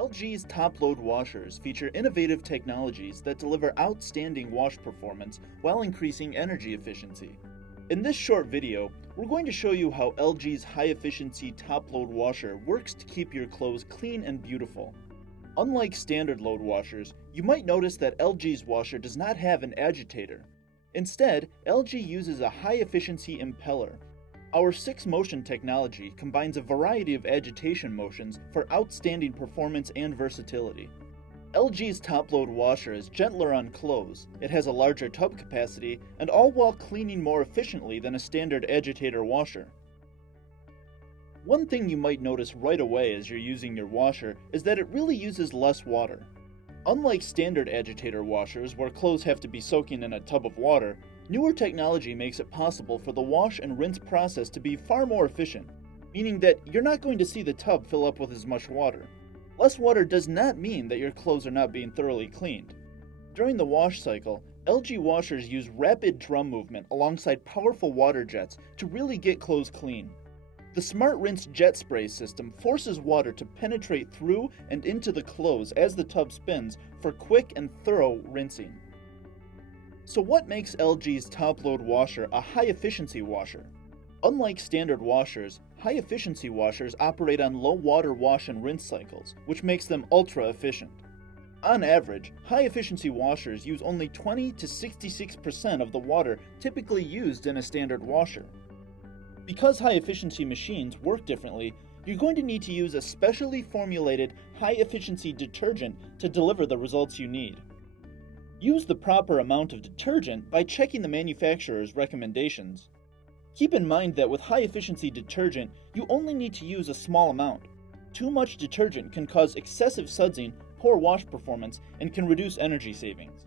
LG's top-load washers feature innovative technologies that deliver outstanding wash performance while increasing energy efficiency. In this short video, we're going to show you how LG's high-efficiency top-load washer works to keep your clothes clean and beautiful. Unlike standard load washers, you might notice that LG's washer does not have an agitator. Instead, LG uses a high-efficiency impeller. Our 6-motion technology combines a variety of agitation motions for outstanding performance and versatility. LG's top-load washer is gentler on clothes, it has a larger tub capacity, and all while cleaning more efficiently than a standard agitator washer. One thing you might notice right away as you're using your washer is that it really uses less water. Unlike standard agitator washers where clothes have to be soaking in a tub of water, newer technology makes it possible for the wash and rinse process to be far more efficient, meaning that you're not going to see the tub fill up with as much water. Less water does not mean that your clothes are not being thoroughly cleaned. During the wash cycle, LG washers use rapid drum movement alongside powerful water jets to really get clothes clean. The Smart Rinse jet spray system forces water to penetrate through and into the clothes as the tub spins for quick and thorough rinsing. So what makes LG's top-load washer a high-efficiency washer? Unlike standard washers, high-efficiency washers operate on low-water wash and rinse cycles, which makes them ultra-efficient. On average, high-efficiency washers use only 20 to 66% of the water typically used in a standard washer. Because high-efficiency machines work differently, you're going to need to use a specially formulated high-efficiency detergent to deliver the results you need. Use the proper amount of detergent by checking the manufacturer's recommendations. Keep in mind that with high-efficiency detergent, you only need to use a small amount. Too much detergent can cause excessive sudsing, poor wash performance, and can reduce energy savings.